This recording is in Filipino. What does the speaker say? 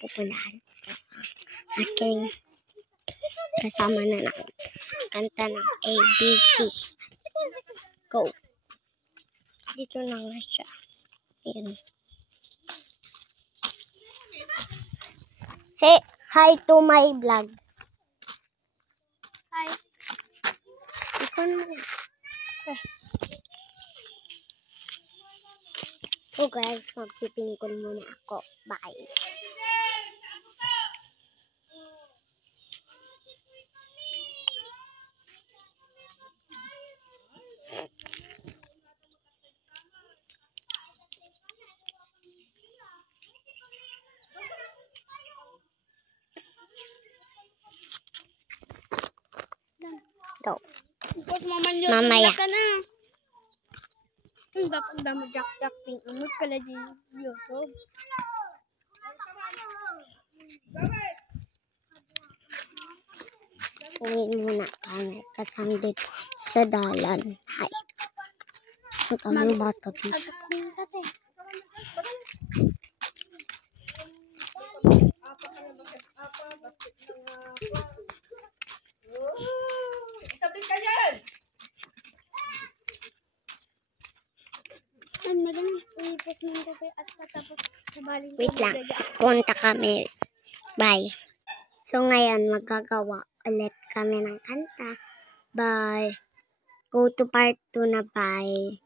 pupunahan aking kasama na kanta ng ABC. Go! Dito na nga siya. Ayan. Hey, hi to my vlog. Hi. Ikaw na. So guys, magpipingkol muna ako. Bye. Go. Mamaya. Dapat damo jak ping umut kala di YouTube. Uwiin muna kami kasama dito sa dalan. Hi. Ang kami bata dito. Wait lang. Punta kami. Bye. So ngayon magagawa ulit kami ng kanta. Bye. Go to part 2 na bye.